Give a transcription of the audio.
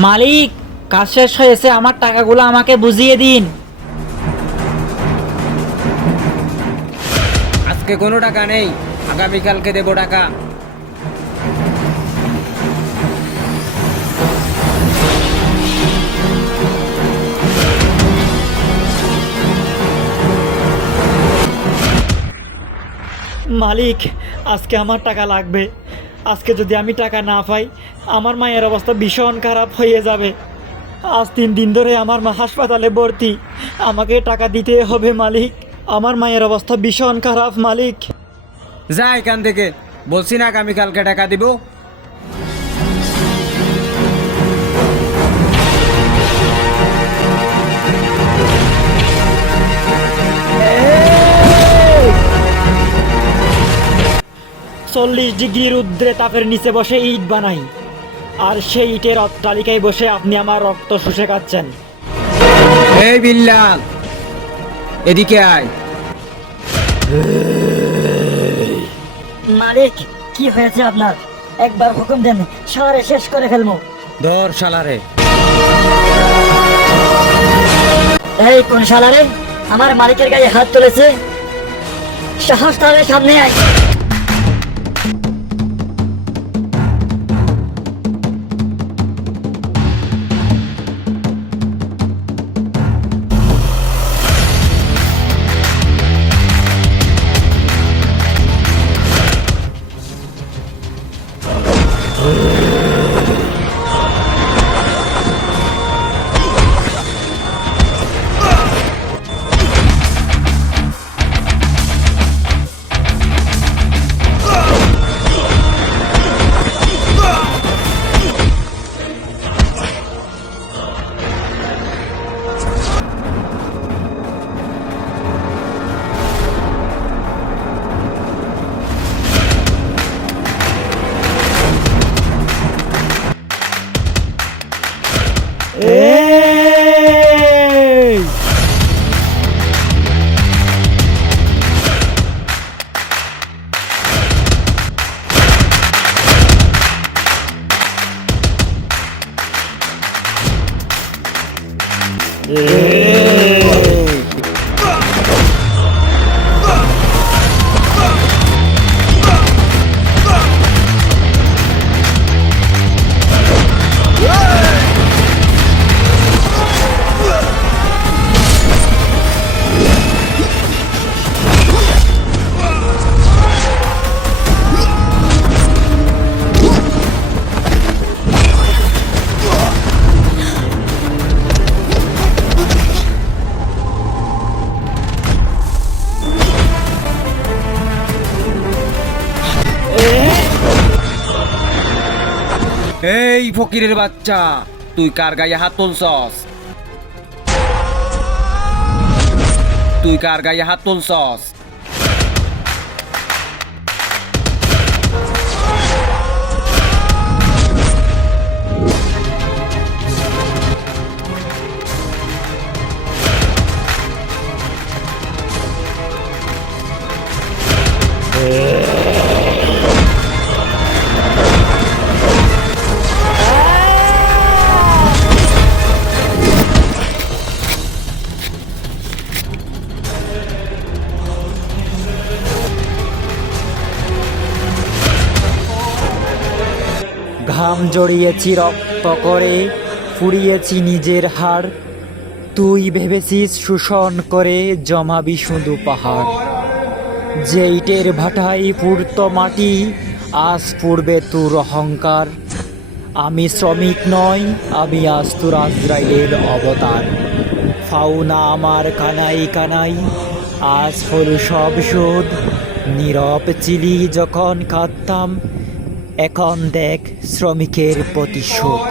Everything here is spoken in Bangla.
মালিক, কাজ শেষ হয়েছে, আমার টাকাগুলো আমাকে বুঝিয়ে দিন। আজকে কোনো টাকা নেই, আগামীকালকে দেবো টাকা। মালিক, আজকে আমার টাকা লাগবে। আজকে যদি আমি টাকা না পাই, আমার মায়ের অবস্থা ভীষণ খারাপ হয়ে যাবে। আজ 3 দিন ধরে আমার মা হাসপাতালে ভর্তি। আমাকে টাকা দিতে হবে মালিক, আমার মায়ের অবস্থা ভীষণ খারাপ মালিক। যা এখান থেকে, বলছি না আগামীকালকে টাকা দিব। চল্লিশ ডিগ্রির ঊর্ধ্বে তাপের নিচে বসে ইট বানাই, আর সেই ইটের অট্টালিকায় বসে আপনি আমার রক্ত শুষে খাচ্ছেন। এই বিল্লাল, এদিকে আয়। মালিক, কি হয়েছে আপনার? একবার হুকুম দেন, সারে শেষ করে ফেলবো। ধর শালারে। এই কোন শালারে আমার মালিকের গায়ে হাত তুলেছে? সাহস তাহলে সামনে আয়। এই! এই ফকিরের বাচ্চা, তুই কার গায়ে হাত তুলছস? তুই কার গায়ে হাত তুলছস? ঘাম জড়িয়েছি রক্ত করে, ফুরিয়েছি নিজের হাড়। তুই ভেবেছিস শোষণ করে জমাবি শুধু পাহাড়। যে ইটের ভাটাই পুড়ত মাটি, আজ পূর্বে তোর অহংকার। আমি শ্রমিক নই, আমি আজ তোর আজরাইলের অবতার। ফাউনা আমার কানাই কানাই, আজ হলো সব শোধ। নীরব চিলি যখন কাঁদতাম, এখন দেখ শ্রমিকের প্রতিশোধ।